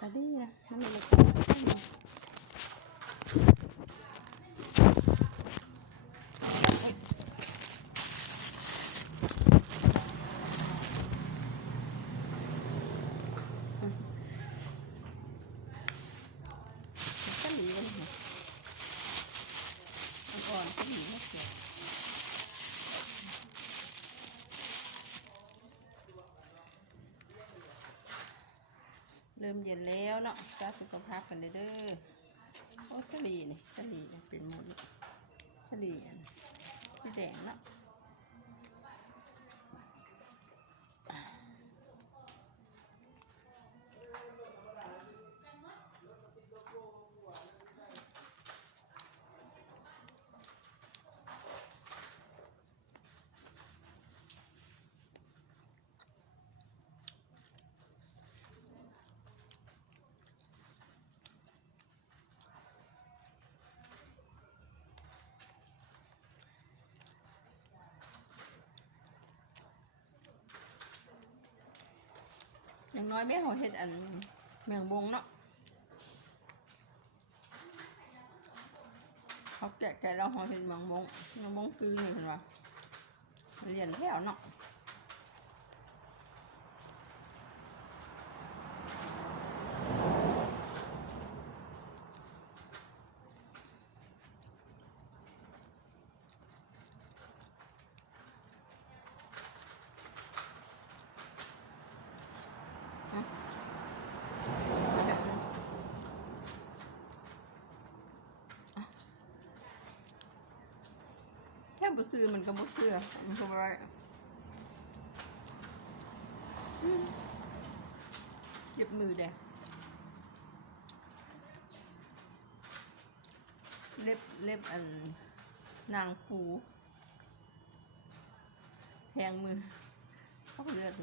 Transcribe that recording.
ก็ดีนะมันเลยก็หลีกันนะอ่อนก็หลีนะเสียเริ่มเย็นแล้วเนาะจ้าสุขภาพกันเด้อโอ้ชลีนี่ชลีเป็นหมดชลีสีแดงเนาะอย่างน้อยแม่เขาเห็ดอันเมืองบงเนาะเขาแกะเราเขาเห็ดเมืองบงคือนี่เห็นป่ะเรียนแถวเนาะแค่บุษือมันก็บุษือมันก็อะไรเจ็บมือเด้เล็บอันนางปูแทงมือเข้าเลือด